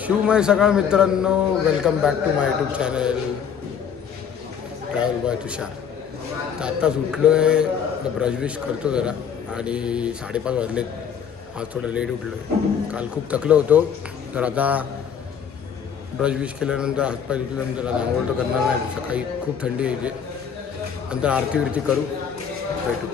शिवमय सकाळ मित्रांनो, welcome back to my YouTube channel travel by Tushar. तर आत्ताच उठलो आहे, ब्रशविश करतो जरा आणि 5:30 वाजलेत. आज थोडं लेट उठलो आहे, काल खूप थकलो होतो. तर आता ब्रशविश केल्यानंतर हातपाय धुतल्यानंतर आज आंघोळ तर करणार नाही, सकाळी खूप थंडी येते. नंतर आरती विरती करू, भेटू.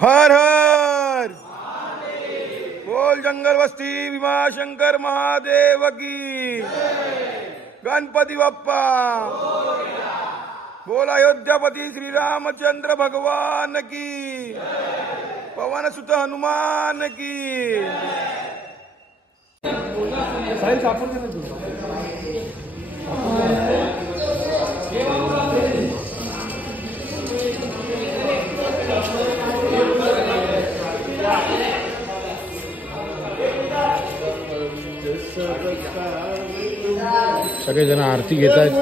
हर हर बोल जंगल वस्ती भीमाशंकर महादेव की, गणपती बाप्पा बोल, अयोध्यापती श्री रामचंद्र भगवान की, पवन सुत हनुमान की. सगळेजण आरती घेत आहेत.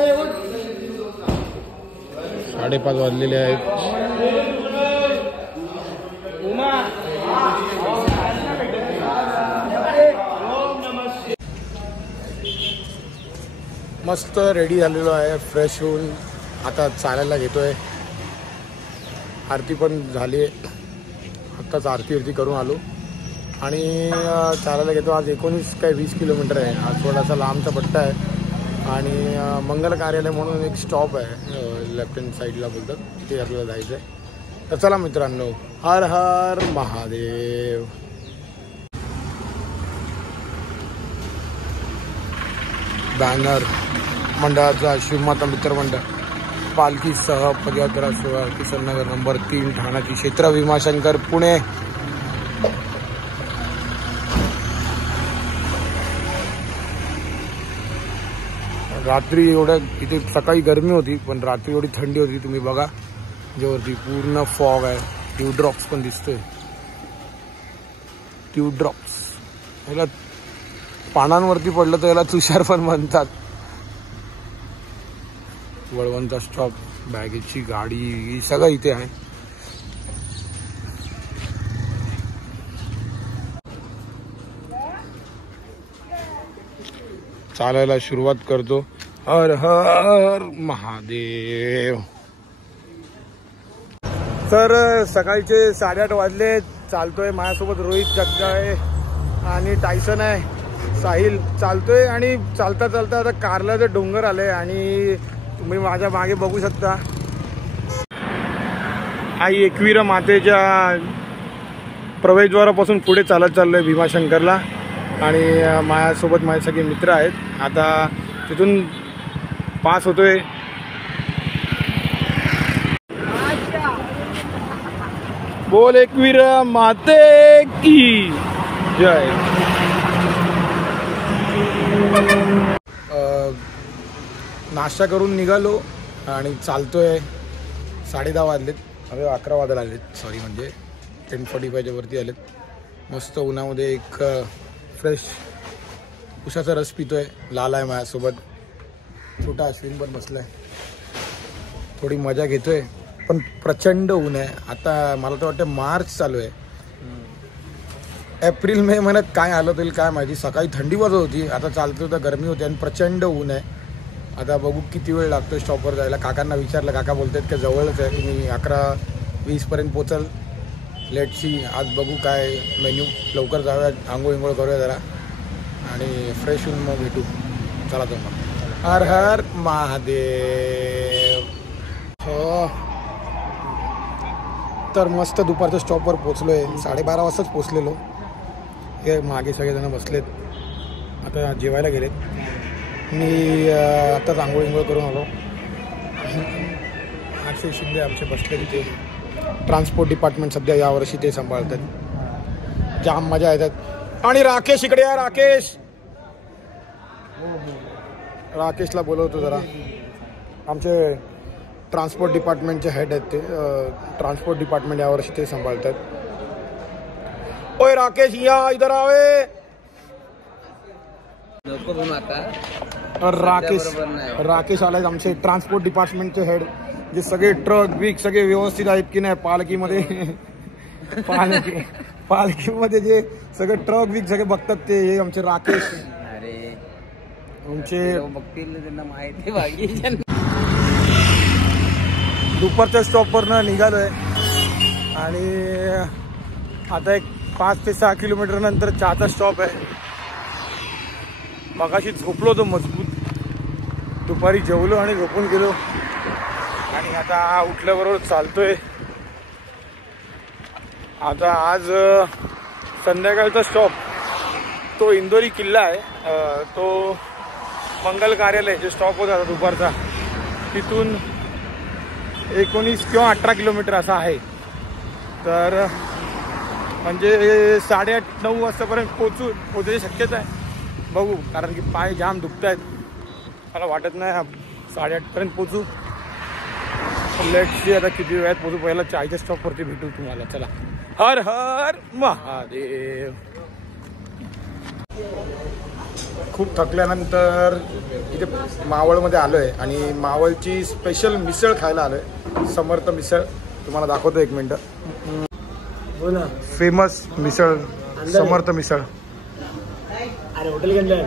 5:30 वाजलेले आहेत. मस्त रेडी झालेलो आहे, फ्रेश होऊन आता चालायला घेतोय. आरती पण झाली आहे, आत्ताच आरती करून आलो आणि चालायला घेतो. आज 19 काय 20 किलोमीटर आहे. आज थोडासा लांबचा पट्टा आहे आणि मंगल कार्यालय म्हणून एक स्टॉप आहे, लेफ्ट हँड साईडला बोलतात, तिथे आपल्याला जायचं आहे. तर चला मित्रांनो, हर हर महादेव. बॅनर मंडळाचा शिवमाता मित्र मंडळ पालखीसह पदयात्रा सोहळा किसन नगर नंबर 3 ठाण्याची क्षेत्र भीमाशंकर पुणे. रात्री एवढ्या इथे सकाळी गरमी होती, पण रात्री एवढी थंडी होती. तुम्ही बघा, ज्यावरती पूर्ण फॉग आहे, ट्यूड्रॉप्स पण दिसतोय. ट्यूड्रॉप्स याला पानांवरती पडलं तर याला तुषार पण म्हणतात. वळवंता स्टॉप, बॅगेजची गाडी सगळं इथे आहे. चालायला सुरुवात करतो. हर हर महादेव. तर सकाळचे 8:30 वाजले. चालतोय, माझ्यासोबत रोहित जगदाळे आणि टायसन आहे, साहिल चालतोय. आणि चालता चालता आता कारल्याचे डोंगर आले आणि तुम्ही माझ्या मागे बघू शकता, आई एकविरा मातेच्या प्रवेशद्वारापासून पुढे चालत चाललोय भीमाशंकरला. आणि माझ्यासोबत माझे सगळे मित्र आहेत. आता तिथून पास होतोय. बोल एकवीरा माते की. जय नाश्ता करून निघालो आणि चालतोय. 10:30 वाजलेत, अरे 11 वाजायला आलेत, सॉरी, म्हणजे 10:45च्या वरती आलेत. मस्त उन्हामध्ये एक फ्रेश उसाचा रस पितोय. लाल आहे माझ्यासोबत, छोटा अश्विन पण बसलाय, थोडी मजा घेतोय. पण प्रचंड ऊन आहे. आता मला तर वाटतं मार्च चालू आहे. एप्रिल मे महिन्यात काय आलं तरी काय माहिती. सकाळी थंडी वाजत होती, आता चालतो तर गरमी होती आणि प्रचंड ऊन आहे. आता बघू किती वेळ लागतो स्टॉपवर जायला. काकांना विचारलं, काका बोलतात की जवळच आहे, तुम्ही 11:20 पर्यंत लेट सी. आज बघू काय मेन्यू. लवकर जाऊया, आंघोळ करूया जरा आणि फ्रेश होऊन मग भेटू. चला तो मग. हर हर महादेव. हो तर मस्त दुपारच्या स्टॉपवर पोचलो आहे. 12:30 वाजताच पोचलेलो. हे मागे सगळेजण बसलेत, आता जेवायला गेलेत. मी आताच आंघोळ करून आलो. अक्षय शिंदे आमचे बसले तिथे. ट्रान्सपोर्ट डिपार्टमेंट सध्या यावर्षी ते सांभाळतात. जाम मजा येतात. आणि राकेश इकडे या. राकेशला बोलवतो जरा. आमचे ट्रान्सपोर्ट डिपार्टमेंटचे हेड आहेत ते. ट्रान्सपोर्ट डिपार्टमेंट यावर्षी ते सांभाळतात. ओय राकेश, या इधर आवे. राकेश आलाय, आमचे ट्रान्सपोर्ट डिपार्टमेंटचे हेड. जे सगळे ट्रक बिक सगळे व्यवस्थित आहेत की नाही पालखीमध्ये. पालखीमध्ये जे सगळे ट्रक बिक सगळे बघतात ते हे आमचे राकेश. आमचे दुपारच्या स्टॉपवरनं निघालोय आणि आता एक 5 ते 6 किलोमीटर नंतर चहाचा स्टॉप आहे. मगाशी झोपलो होतो मजबूत. दुपारी जेवलो आणि झोपून गेलो आणि आता उठल्याबरोबर चालतोय. आता आज संध्याकाळचा स्टॉप तो इंदोरी किल्ला आहे. तो मंगल कार्यालय जे स्टॉप होता दुपारचा, तिथून 19 किंवा 18 किलोमीटर असा आहे. तर म्हणजे 8:30-9 वाजतापर्यंत पोहोचायची शक्यता आहे. बघू, कारण की पाय जाम दुखत आहेत. मला वाटत नाही 8:30 पर्यंत पोचू. लेट्स आता किती वेळात पोचू. पहिला चायच्या स्टॉपवरती भेटू तुम्हाला. चला. हर हर महादेव. खूप थकल्यानंतर इथे मावळमध्ये आलो आहे आणि मावळची स्पेशल मिसळ खायला आलो आहे. समर्थ मिसळ तुम्हाला दाखवतो, 1 मिनटं. फेमस मिसळ समर्थ मिसळ. अरे होटल के अंदर.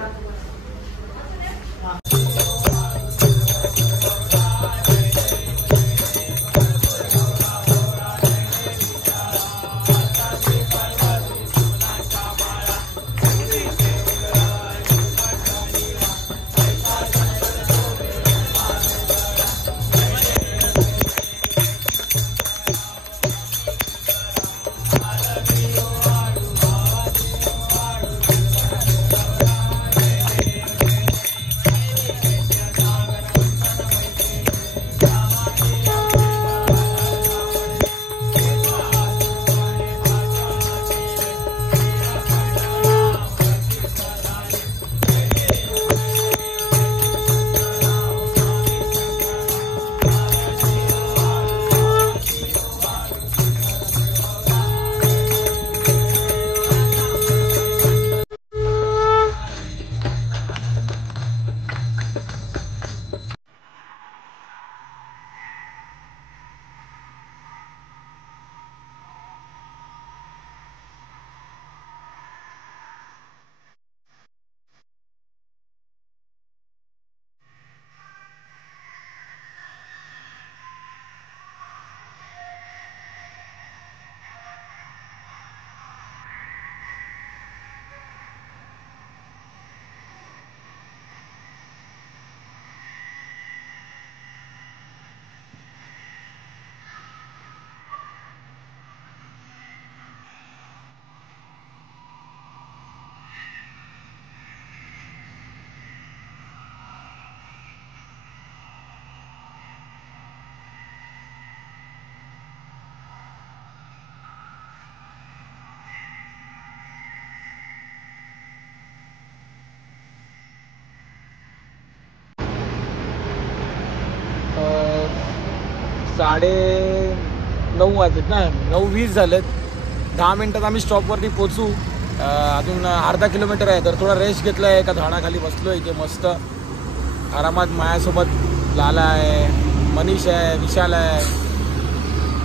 9:30 वाजलेत ना, 9:20 झालेत. 10 मिनिटात आम्ही स्टॉपवरती पोचू. अजून अर्धा किलोमीटर आहे, तर थोडा रेस्ट घेतला आहे. एका झाडाखाली बसलो इथे मस्त आरामात. माझ्यासोबत लाला आहे, मनीष आहे, विशाल आहे,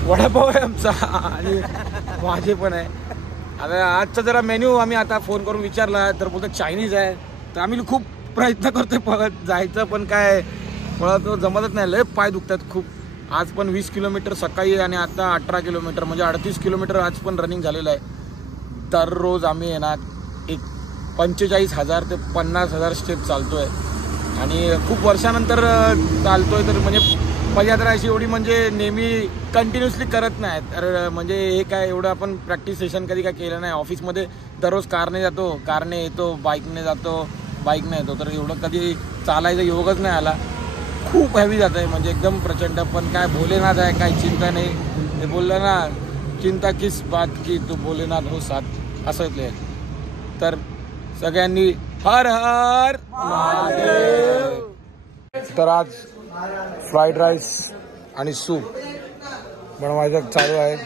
वडापाव आहे आमचा आणि माझे पण आहे. आता आजचा जरा मेन्यू आम्ही आता फोन करून विचारला तर बोलतात चायनीज आहे. तर आम्ही खूप प्रयत्न करतोय परत जायचं, पण काय मला तो जमतच नाही. लय पाय दुखतात खूप. आज पण 20 किलोमीटर सकाळी आणि आता 18 किलोमीटर म्हणजे 38 किलोमीटर आज पण रनिंग झालेलं आहे. दररोज आम्ही येणार एक 45,000 ते 50,000 स्टेप चालतोय आणि खूप वर्षानंतर चालतोय. तर म्हणजे पदयात्रा अशी एवढी म्हणजे नेहमी कंटिन्युअसली करत नाही. तर म्हणजे हे काय एवढं आपण प्रॅक्टिस सेशन कधी काय केलं नाही. ऑफिसमध्ये दररोज कारने जातो, कारने येतो, बाईकने जातो, बाईकने येतो. तर एवढं कधी चालायचा योगच नाही आला. खूप हेवी जात आहे म्हणजे एकदम प्रचंड. पण काय भोलेनाथ आहे, काय चिंता नाही. ते बोललं ना, चिंता किस बात की तू भोलेनाथ हो साथ, असं ते. तर सगळ्यांनी हर हर महादेव. तर आज फ्राईड राईस आणि सूप बनवायचं चालू आहे.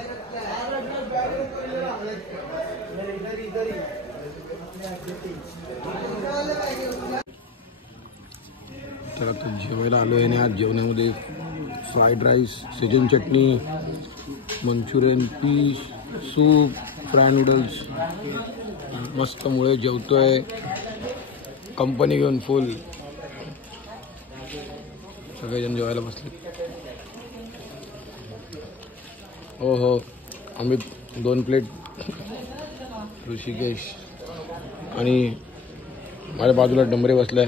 तर आता जेवायला आलो आहे आणि आज जेवणामध्ये फ्राईड राईस, सेजन चटणी, Manchurian piece, soup, fry noodles. मस्त मुळे जेवतोय, कंपनी घेऊन फुल. सगळेजण जेवायला बसले. हो हो, अमित 2 प्लेट, ऋषिकेश आणि माझ्या बाजूला डंबरे बसलाय.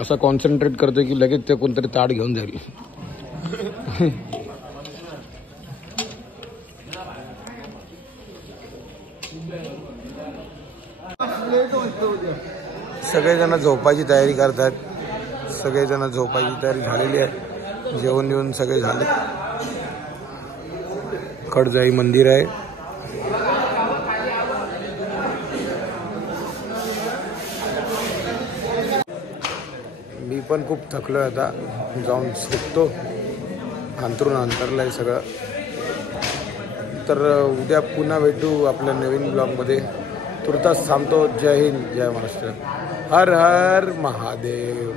असं कॉन्सन्ट्रेट करतोय की लगेच ते कोणतरी ताट घेऊन जाईल. सगळेजण झोपायची तयारी करतात. सगळेजण झोपायची तयारी झालेली आहे. जेवण येऊन सगळे झाले. कडजाई मंदिर आहे. मी पण खूप थकलोय. आता जाऊन झोपतो. अंतरलंय सगळं. तर उद्या पुन्हा भेटू आपल्या नवीन ब्लॉगमध्ये. तुर्तास थांबतो. जय हिंद, जय महाराष्ट्र, हर हर महादेव.